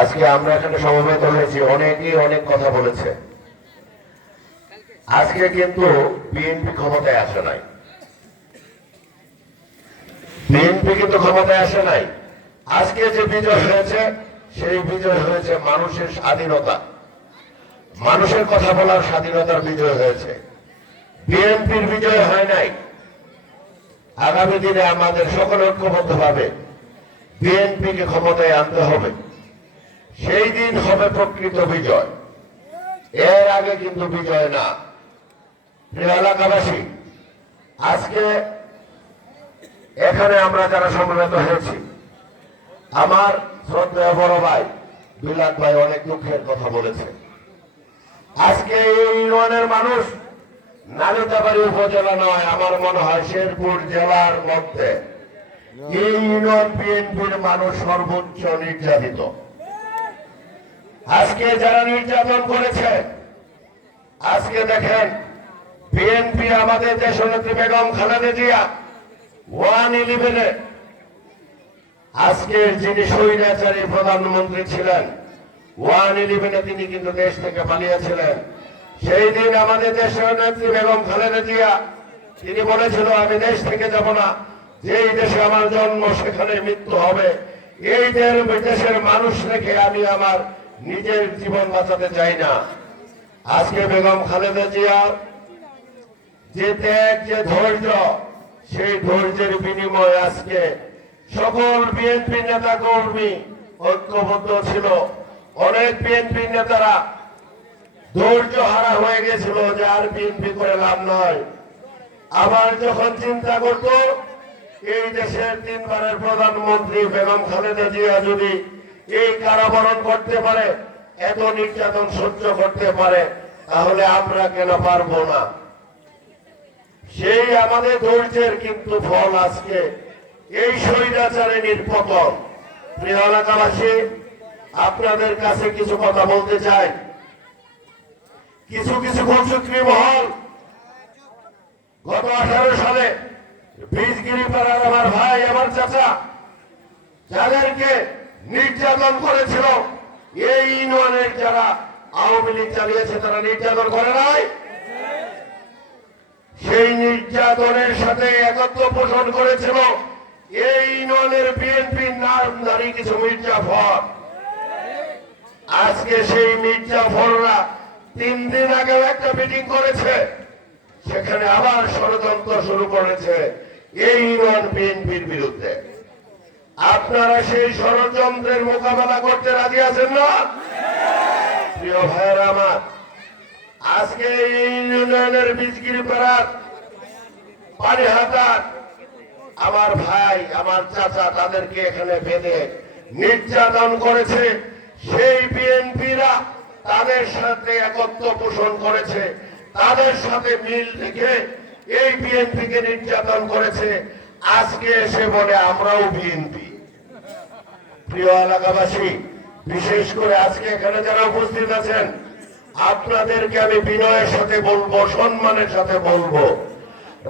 আজকে আমরা এখানে সমবেত হয়েছি, অনেকেই অনেক কথা বলেছে। আজকে কিন্তু বিএনপি ক্ষমতায় আসে নাই। বিএনপি কিন্তু ক্ষমতায় আসে নাই। আজকে যে বিজয় হয়েছে, সেই বিজয় হয়েছে মানুষের স্বাধীনতা। মানুষের কথা বলার স্বাধীনতার বিজয় হয়েছে। বিএনপির বিজয় হয় নাই। আগামী দিনে আমাদের সকল ঐক্যবদ্ধভাবে বিএনপিকে ক্ষমতায় আনতে হবে। সেই দিন হবে প্রকৃত বিজয়। এর আগে কিন্তু বিজয় না। এলাকাবাসী, আজকে এখানে আমরা যারা সমবেত হয়েছি, আমার শ্রদ্ধেয় বড় ভাই, বিলাত ভাই অনেক দুঃখের কথা বলেছে। আজকে এই ইউনিয়নের মানুষ নালিতাবাড়ি উপজেলা নয়, আমার মনে হয় শেরপুর জেলার মধ্যে। এই ইউনিয়ন বিএনপির মানুষ সর্বোচ্চ নির্যাতিত। আজকে যারা নির্যাতন করেছে, আজকে দেখেন বিএনপি আমাদের দেশনেত্রী বেগম খালেদা জিয়া ওয়ান ইলেভেনে আজকের যিনি স্বৈরাচারী প্রধানমন্ত্রী ছিলেন ওয়ান ইলেভেনে তিনি কিন্তু দেশ থেকে পালিয়েছিলেন। সেই দিন আমাদের দেশের নেত্রী বেগম খালেদা জিয়া, তিনি বলেছিল, আমি দেশ থেকে যাব না, যেই দেশে আমার জন্ম সেখানে মৃত্যু হবে। এই দেশ- দেশের মানুষ রেখে আমি আমার নিজের জীবন বাঁচাতে চাই না। আজকে বেগম খালেদা জিয়ার যে ত্যাগ, যে ধৈর্য, সেই ধৈর্যের বিনিময়ে আজকে সকল বিএনপি নেতা কর্মী ঐক্যবদ্ধ ছিল। অনেক বিএনপি নেতারা ধৈর্য হারা হয়ে গেছিল যে আর বিএনপি করে লাভ নয়। আবার যখন চিন্তা করত, এই দেশের তিনবারের প্রধানমন্ত্রী বেগম খালেদা জিয়া যদি এই কারাবরণ করতে পারে, এত নির্যাতন সহ্য করতে পারে, তাহলে আমরা কেন পারব না? সেই আমাদের ধৈর্যের কিন্তু ফল আজকে। এই স্বৈরাচারে নির্পতন। প্রিয় এলাকাবাসী, আপনাদের কাছে কিছু কথা বলতে চাই। কিছু কিছু ঘুষুক্রি মহল গত আঠারো সালে বীজগিরি পাড়ার আমার ভাই, আমার চাচা, যাদেরকে নির্যাতন করেছিল। এই ইউনিয়নের যারা আওয়ামী লীগ চালিয়েছে, তারা নির্যাতন করে নাই? সেই নির্যাতনের সাথে একত্র পোষণ করেছিল। এই ইউনিয়নের বিএনপি নারী কিছু মির্জাফর আজকে সেই মির্জাফররা তিন দিন আগে একটা মিটিং করেছে। সেখানে আবার ষড়যন্ত্র শুরু করেছে। এই ইউনিয়ন বিএনপির বিরুদ্ধে। আপনারা সেই ষড়যন্ত্রের মোকাবেলা করতে রাজি আছেন না? প্রিয় ভাইয়েরা আমার, আজকে ইউনিয়নের বীজগিরি পাড়ার পানি হাতার আমার ভাই, আমার চাচা তাদেরকে এখানে বেঁধে নির্যাতন করেছে। সেই বিএনপিরা তাদের সাথে একত্র পোষণ করেছে। তাদের সাথে মিল রেখে এই বিএনপিকে নির্যাতন করেছে। আজকে এসে বলে আমরাও বিএনপি। প্রিয় এলাকাবাসী, বিশেষ করে আজকে এখানে যারা উপস্থিত আছেন, আপনাদেরকে আমি বিনয়ের সাথে বলব, সম্মানের সাথে বলব।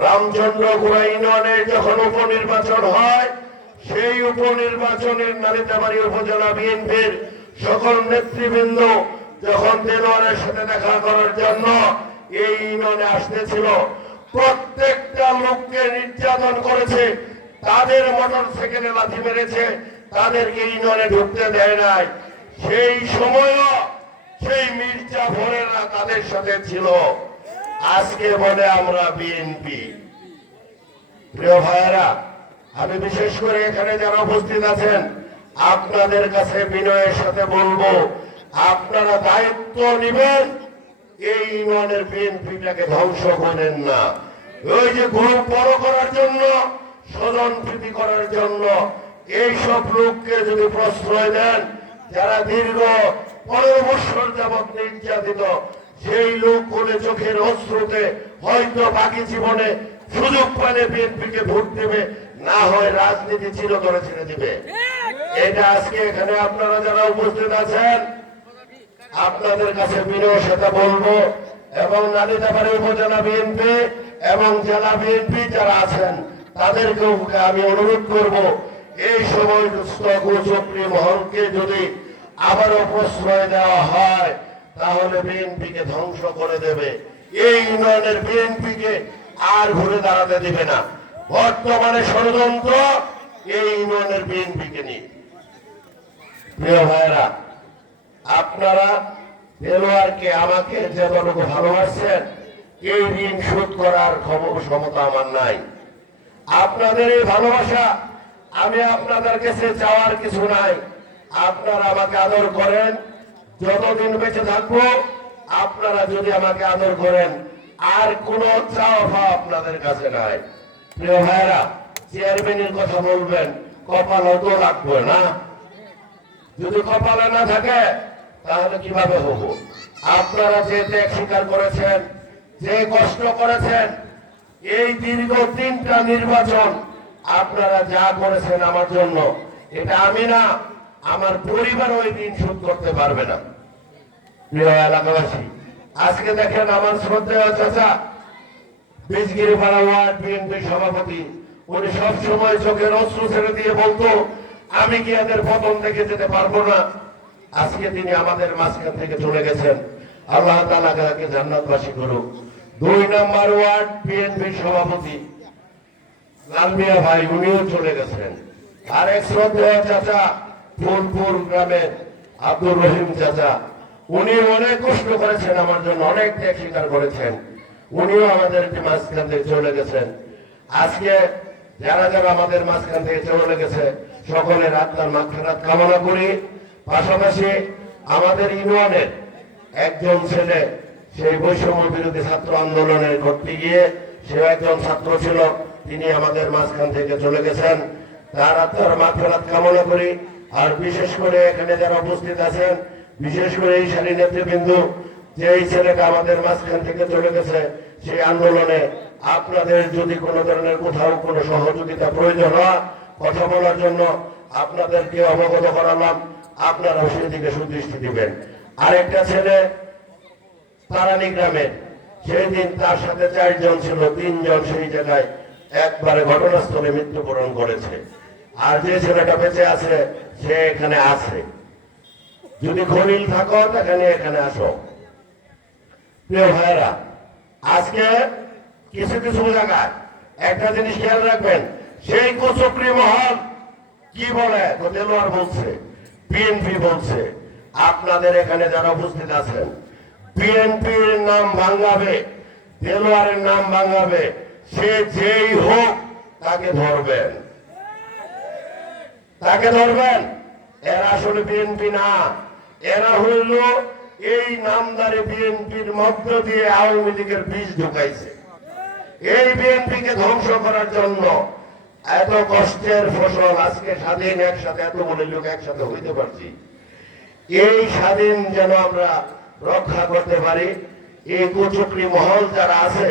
রামচন্দ্র গুড়া ইউনিয়নের যখন উপনির্বাচন হয়, সেই উপনির্বাচনের নালিতাবাড়ি উপজেলা বিএনপির সকল নেতৃবৃন্দ যখন দেলোয়ারের সাথে দেখা করার জন্য এই ইউনিয়নে আসতেছিল প্রত্যেকটা লোককে নির্যাতন করেছে, তাদের মোটর সাইকেলে লাথি মেরেছে তাদেরকে ইউনিয়নে ঢুকতে দেয় নাই। সেই সময়ও সেই মির্জা ভোরেরা তাদের সাথে ছিল। আজকে বলে আমরা বিএনপি। প্রিয় ভাইয়েরা, আমি বিশেষ করে এখানে যারা উপস্থিত আছেন, আপনাদের কাছে বিনয়ের সাথে বলব, আপনারা দায়িত্ব নেবেন, এই ইউনিয়নের বিএনপিটাকে ধ্বংস করেন না। ওই যে গ্রুপ বড় করার জন্য, স্বজন প্রীতি করার জন্য এই সব লোককে যদি প্রশ্রয় দেন, যারা দীর্ঘ পনেরো বছর যাবৎ নির্যাতিত, সেই লোকগুলো চোখের অশ্রুতে হয়তো বাকি জীবনে সুযোগ পেলে বিএনপিকে ভোট দেবে, না হয় রাজনীতি চিরতরে ছেড়ে দিবে। এটা আজকে এখানে আপনারা যারা উপস্থিত আছেন, আপনাদের কাছে বিনয়ের সাথে বলব, এবং নালিতাবাড়ি উপজেলা বিএনপি এবং জেলা বিএনপি যারা আছেন, তাদেরকেও আমি অনুরোধ করব এই সময় চক্রী মহলকে যদি আবারও প্রশ্রয় দেওয়া হয়, তাহলে বিএনপিকে ধ্বংস করে দেবে। এই ইউনিয়নের বিএনপিকে আর ঘুরে দাঁড়াতে দিবে না। বর্তমানে ষড়যন্ত্র এই ইউনিয়নের বিএনপিকে নিয়ে। প্রিয় ভাইরা আপনারা দেলোয়ারকে আমাকে যতটুকু ভালোবাসছেন, এই ঋণ শোধ করার ক্ষম- ক্ষমতা আমার নাই। আপনাদের এই ভালোবাসা আমি আপনাদের কাছে চাওয়ার কিছু নাই। আপনারা আমাকে আদর করেন। যতদিন বেঁচে থাকব, আপনারা যদি আমাকে আদর করেন, আর কোনো চাওয়া আপনাদের কাছে নাই। প্রিয় ভাইরা চেয়ারম্যানের কথা বলবেন, কপাল অত লাগবে না। যদি কপালে না থাকে, তাহলে কীভাবে হব? আপনারা যে ত্যাগ স্বীকার করেছেন, যে কষ্ট করেছেন, এই দীর্ঘ তিনটা নির্বাচন আপনারা যা করেছেন আমার জন্য, এটা আমি না, আমার পরিবার ওই দিন শোধ করতে পারবে না। এলাকাবাসী, আজকে দেখেন আমার শ্রদ্ধেয় চাচা বীজগিরি পাড়া ওয়ার্ড বিএনপি সভাপতি, উনি সব সময় চোখের অস্ত্র ছেড়ে দিয়ে বলতো, আমি কি এদের পতন দেখে যেতে পারব না? আজকে তিনি আমাদের মাঝখান থেকে চলে গেছেন। আল্লাহ তালা তাকে জান্নাতবাসী করুক। দুই নম্বর ওয়ার্ড বিএনপি সভাপতি লালমিয়া ভাই উনিও চলে গেছেন। আর এক শ্রদ্ধেয় চাচা ফুলপুর গ্রামের আব্দুর রহিম চাচা। উনি অনেক কষ্ট করেছেন আমার জন্য, অনেক ত্যাগ স্বীকার করেছেন। উনিও আমাদের মাঝখান থেকে চলে গেছেন। আজকে যারা যারা আমাদের মাঝখান থেকে চলে গেছে, সকলের আত্মার মাত্রাত কামনা করি। পাশাপাশি আমাদের ইউনিয়নের একজন ছেলে, সেই বৈষম্য বিরোধী ছাত্র আন্দোলনের করতে গিয়ে সে একজন ছাত্র ছিল। তিনি আমাদের মাঝখান থেকে চলে গেছেন। তার আত্মার মাত্রাত কামনা করি। আর বিশেষ করে এখানে যারা উপস্থিত আছেন, বিশেষ করে এই সারি নেতৃবৃন্দ, যে এই ছেলেটা আমাদের মাঝখান থেকে চলে গেছে, সেই আন্দোলনে আপনাদের যদি কোনো ধরনের কোথাও কোনো সহযোগিতা প্রয়োজন হয়, কথা বলার জন্য আপনাদেরকে অবগত করালাম। আপনারাও সেদিকে সুদৃষ্টি দিবেন। আরেকটা ছেলে তারানি গ্রামে সেই দিন তার সাথে চারজন ছিল, তিনজন সেই জায়গায় একবারে ঘটনাস্থলে মৃত্যুবরণ করেছে। আর যে ছেলেটা বেঁচে আছে, সে এখানে আছে। যদি খলিল থাকো, তাহলে এখানে আসো। প্রিয় ভাইরা আজকে কিছু কিছু জায়গায় একটা জিনিস খেয়াল রাখবেন, সেই কুচক্রি মহল কি বলে? দেলোয়ার বলছে, বিএনপি বলছে। আপনাদের এখানে যারা উপস্থিত আছেন, বিএনপির নাম ভাঙাবে, দেলোয়ারের নাম ভাঙাবে। সে যেই হোক, তাকে ধরবেন। তাকে ধরবেন? এরা আসলে বিএনপি না। এরা হইল, এই নামদারে বিএনপির মধ্য দিয়ে আওয়ামী লীগের বীজ ঢুকাইছে। এই বিএনপিকে ধ্বংস করার জন্য এত কষ্টের ফসল আজকে স্বাধীন একসাথে, এতগুলো লোক একসাথে হইতে পারছি। এই স্বাধীন যেন আমরা রক্ষা করতে পারি, এই কুচক্রি মহল যারা আছে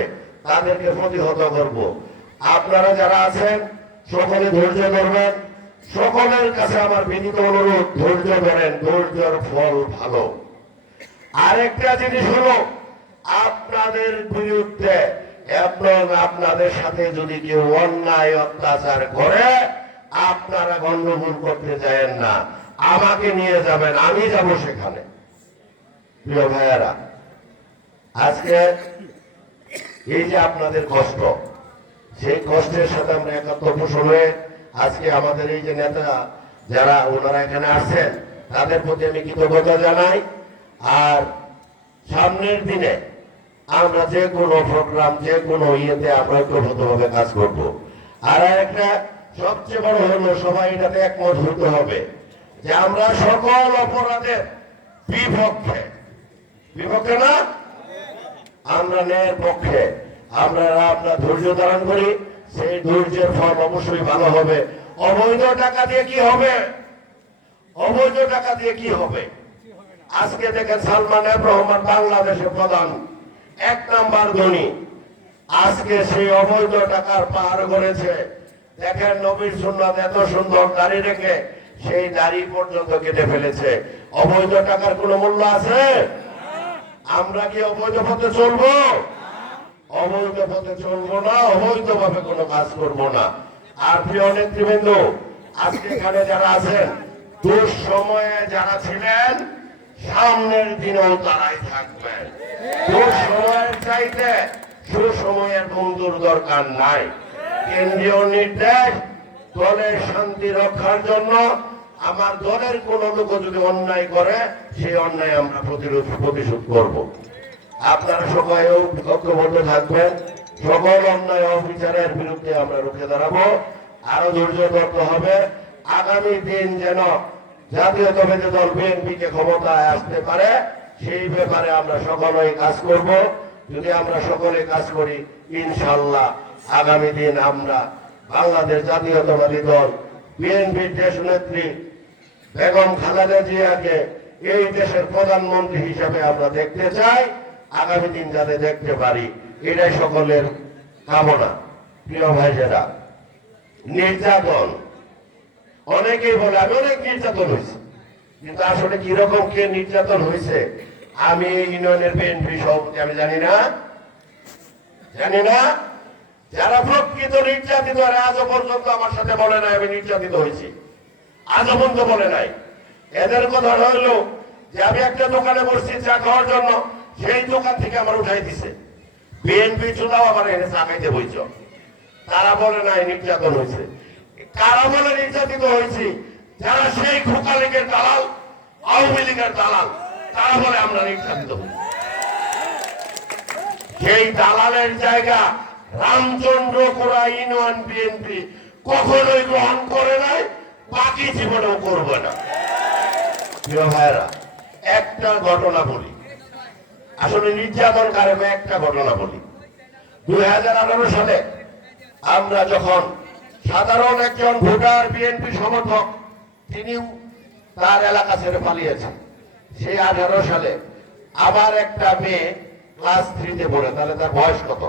তাদেরকে প্রতিহত করব। আপনারা যারা আছেন, সকলে ধৈর্য ধরবেন। সকলের কাছে আমার বিনীত অনুরোধ, ধৈর্য ধরেন, ধৈর্যর ফল ভালো। আরেকটা জিনিস হলো, আপনাদের বিরুদ্ধে এবং আপনাদের সাথে যদি কেউ অন্যায় অত্যাচার করে, আপনারা গন্ডগোল করতে চান না। আমাকে নিয়ে যাবেন, আমি যাব সেখানে। প্রিয় ভাইয়ারা, আজকে এই যে আপনাদের কষ্ট, সেই কষ্টের সাথে আমরা একাত্ম পোষণ হয়ে আজকে আমাদের এই যে নেতা, যারা ওনারা এখানে আসছেন, তাদের প্রতি আমি কৃতজ্ঞতা জানাই। আর সামনের দিনে আমরা যে কোনো প্রোগ্রাম যে কোনো ইয়েতে আমরা ঐক্যবদ্ধভাবে কাজ করব। আর একটা সবচেয়ে বড় হলো, সবাই এটাতে একমত হতে হবে যে আমরা সকল অপরাধের বিপক্ষে বিপক্ষে না আমরা ন্যায়ের পক্ষে, আমরা আমরা ধৈর্য ধারণ করি, সেই ধৈর্যের ফল অবশ্যই ভালো হবে। অবৈধ টাকা দিয়ে কি হবে? অবৈধ টাকা দিয়ে কি হবে? আজকে দেখেন সালমান রহমান বাংলাদেশের প্রধান, এক নাম্বার ধনী। আজকে সেই অবৈধ টাকার পাহাড় করেছে দেখেন নবীর সুন্নাত এত সুন্দর দাড়ি রেখে সেই দাড়ি পর্যন্ত কেটে ফেলেছে। অবৈধ টাকার কোনো মূল্য আছে? আমরা কি অবৈধ পথে চলবো? অবৈধ পথে চলবো না অবৈধ ভাবে কোনো কাজ করব না। আর প্রিয় নেতৃবৃন্দ, আজকে এখানে যারা আছেন, দুঃসময়ে যারা ছিলেন, সামনের দিনেও তারাই থাকবেন। দুঃসময়ের চাইতে সুসময়ের বন্ধুর দরকার নাই। কেন্দ্রীয় নির্দেশ, দলের শান্তি রক্ষার জন্য আমার দলের কোন লোক যদি অন্যায় করে সেই অন্যায় আমরা প্রতিরোধ, প্রতিশোধ করব। আপনারা সবাই ঐক্যবদ্ধ থাকবেন। সকল অন্যায় অবিচারের বিরুদ্ধে আমরা রুখে দাঁড়াবো। আরও ধৈর্য ধরতে হবে। আগামী দিন যেন জাতীয়তাবাদী দল বিএনপি কে ক্ষমতায় আসতে পারে, সেই ব্যাপারে আমরা সকলেই কাজ করব। যদি আমরা সকলে কাজ করি, ইনশাল্লাহ আগামী দিন আমরা বাংলাদেশ জাতীয়তাবাদী দল, বিএনপির দেশ নেত্রী বেগম খালেদা জিয়াকে এই দেশের প্রধানমন্ত্রী হিসাবে আমরা দেখতে চাই। আগামী দিন যাতে দেখতে পারি, এটাই সকলের কামনা। প্রিয় ভাইজেরা, নির্যাতন, অনেকেই বলে, আমি অনেক নির্যাতন হয়েছে। কিন্তু আসলে কীরকম কে নির্যাতন হয়েছে, আমি ইউনিয়নের বিএনপি সভাপতি, আমি জানি না। জানি না। যারা প্রকৃত নির্যাতিত আজও পর্যন্ত আমার সাথে বলে না আমি নির্যাতিত হয়েছি। আজও পর্যন্ত বলে নাই। এদের কথা হলো যে আমি একটা দোকানে বসছি চা খাওয়ার জন্য, সেই দোকান থেকে আমার উঠাই দিছে। বিএনপি চুলাও আমার এনে চা খাইতে বইছ। তারা বলে নাই, নির্যাতন হয়েছে কারা বলে নির্যাতিত হয়েছি যারা সেই খোকা লীগের দালাল, আওয়ামী লীগের দালাল, তারা বলে আমরা নির্যাতিত হয়েছি সেই দালালের জায়গা রামচন্দ্র কোরা ইউনিয়ন বিএনপি কখনোই গ্রহণ করে নাই বাকি জীবনেও করবে না। প্রিয় ভাইয়েরা, একটা ঘটনা বলি। আসলে নির্যাতন কারণে একটা ঘটনা বলি। দুই হাজার আঠারো সালে আমরা যখন সাধারণ একজন ভোটার, বিএনপি সমর্থক, তিনিও তার এলাকা ছেড়ে পালিয়েছেন। সেই আঠারো সালে আবার একটা মেয়ে ক্লাস থ্রিতে পড়ে, তাহলে তার বয়স কত?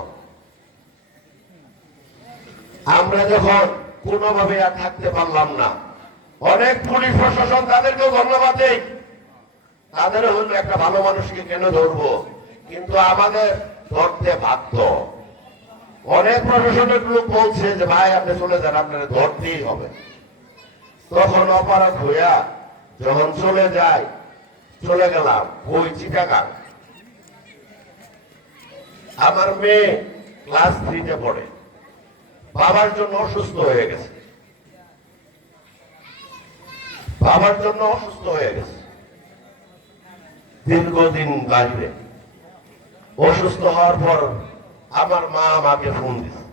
আমরা যখন কোনোভাবে আর থাকতে পারলাম না অনেক পুলিশ প্রশাসন তাদেরকেও ধন্যবাদ দেই। তাদের হলো একটা ভালো মানুষকে কেন ধরবো? কিন্তু আমাদের ধরতে বাধ্য। অনেক প্রশাসনের লোক বলছে যে, ভাই, আপনি চলে যান আপনার ধরতেই হবে। তখন অপারক হইয়া যখন চলে যায় চলে গেলাম ওই চিটাগাং। আমার মেয়ে ক্লাস থ্রিতে পড়ে। বাবার জন্য অসুস্থ হয়ে গেছে। বাবার জন্য অসুস্থ হয়ে গেছে। দীর্ঘদিন বাইরে অসুস্থ হওয়ার পর আমার মা আমাকে ফোন দিছে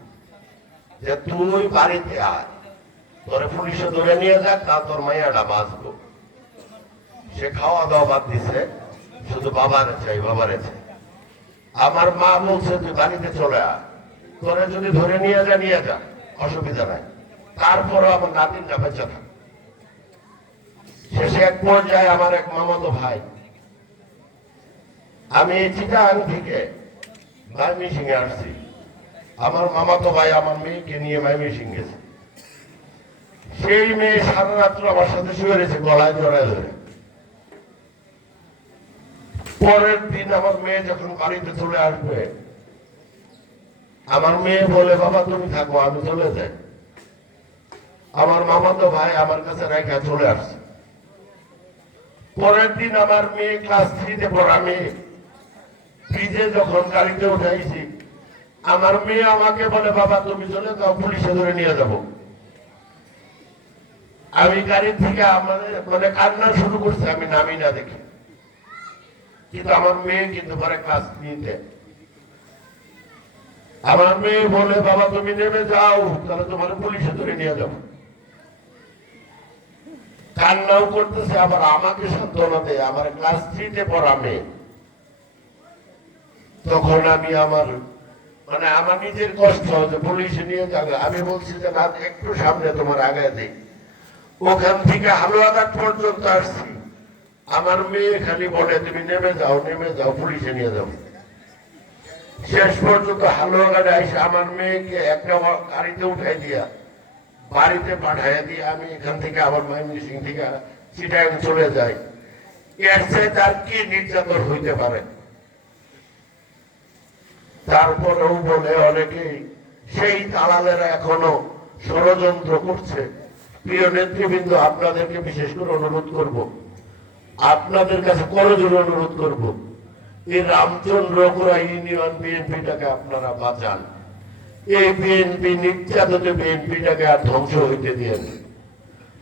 যে, তুই বাড়িতে আয়। তোরে পুলিশে ধরে নিয়ে যাক, তা তোর মাইয়াটা বাঁচবো। সে খাওয়া দাওয়া বাদ দিছে, শুধু বাবার চাই বাবার চাই। আমার মা বলছে, তুই বাড়িতে চলে আয়। তোরে যদি ধরে নিয়ে যা নিয়ে যা। অসুবিধা নাই। তারপরও আমার নাতিনটা বেঁচে থাক। শেষে এক পর্যায়ে আমার এক মামাতো ভাই। আমি চিটাং থেকে মাইমি সিংহে আসছি। আমার মামাতো ভাই আমার মেয়েকে নিয়ে মাইমি সিং গেছে। সেই মেয়ে সারা রাত্র আমার সাথে শুয়ে রয়েছে, গলায় জড়ায় ধরে। পরের দিন আমার মেয়ে যখন বাড়িতে চলে আসবে, আমার মেয়ে বলে, বাবা, তুমি থাকো, আমি চলে যাই। আমার মামাতো ভাই আমার কাছে রেখা চলে আসছে। পরের দিন আমার মেয়ে ক্লাস থ্রিতে পড়া মেয়ে। ফ্রিজে যখন গাড়িতে উঠাইছি আমার মেয়ে আমাকে বলে, বাবা, তুমি চলে যাও, পুলিশে ধরে নিয়ে যাব। আমি গাড়ি থেকে আমাদের মানে কান্না শুরু করছে, আমি নামি না দেখি। কিন্তু আমার মেয়ে কিন্তু পরে ক্লাস নিতে আমার মেয়ে বলে, বাবা, তুমি নেমে যাও, তাহলে তোমার পুলিশে ধরে নিয়ে যাব। কান্নাও করতেছে আবার আমাকে সান্ত্বনা আমার ক্লাস থ্রিতে পড়া মেয়ে। তখন আমি আমার মানে আমার নিজের কষ্ট যে পুলিশে নিয়ে যাবে। আমি বলছি, যে না একটু সামনে তোমার আগে দিই। ওখান থেকে হালুয়াঘাট পর্যন্ত আসছি। আমার মেয়ে খালি বলে, তুমি নেমে যাও নেমে যাও পুলিশে নিয়ে যাও। শেষ পর্যন্ত হালুয়াঘাটে এসে আমার মেয়েকে একটা গাড়িতে উঠাই দিয়া বাড়িতে পাঠাইয়া দিয়ে আমি এখান থেকে আবার মহেন্দ্র সিং থেকে চিটাং চলে যাই। এর চেয়ে তার কি নির্যাতন হইতে পারে? তারপরেও বলে অনেকেই সেই দালালেরা এখনও ষড়যন্ত্র করছে। প্রিয় নেতৃবৃন্দ, আপনাদেরকে বিশেষ করে অনুরোধ করব। আপনাদের কাছে করজোর অনুরোধ করব। এই রামচন্দ্রপুরা ইউনিয়ন বিএনপিটাকে আপনারা বাঁচান। এই বিএনপি নির্যাতিত বিএনপিটাকে আর ধ্বংস হইতে দিয়েন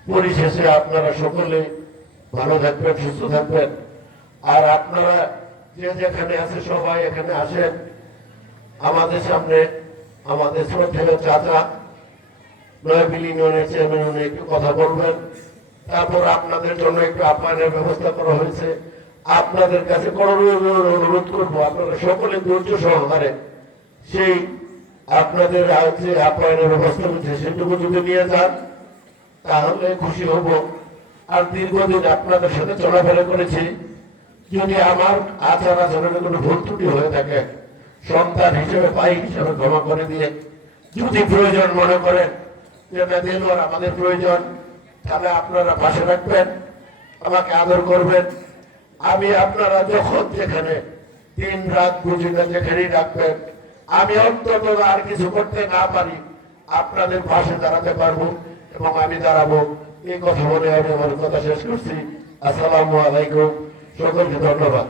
পরিশেষে আপনারা সকলে ভালো থাকবেন, সুস্থ থাকবেন। আর আপনারা যে যেখানে আছে সবাই এখানে আসেন। আমাদের সামনে আমাদের শ্রদ্ধেয় চাচা নয়াবিল ইউনিয়নের চেয়ারম্যান, উনি একটু কথা বলবেন। তারপর আপনাদের জন্য একটু আপ্যায়নের ব্যবস্থা করা হয়েছে। আপনাদের কাছে করণীয় অনুরোধ করব, আপনারা সকলে ধৈর্য সহকারে সেই আপনাদের যে আপ্যায়নের ব্যবস্থা হচ্ছে সেটুকু যদি নিয়ে যান, তাহলে খুশি হব। আর দীর্ঘদিন আপনাদের সাথে চলাফেরা করেছি। যদি আমার আচার আচরণে কোনো ভুল ত্রুটি হয়ে থাকে, সন্তান হিসেবে পাই হিসেবে ক্ষমা করে দিয়ে যদি প্রয়োজন মনে করেন যে না দেলোয়ার আমাদের প্রয়োজন, তাহলে আপনারা পাশে রাখবেন আমাকে আদর করবেন। আমি আপনারা যখন যেখানে দিন রাত বুঝি যেখানেই রাখবেন আমি অন্তত আর কিছু করতে না পারি, আপনাদের পাশে দাঁড়াতে পারব এবং আমি দাঁড়াবো। এই কথা বলে আমি আমার কথা শেষ করছি। আসসালামু আলাইকুম। সকলকে ধন্যবাদ।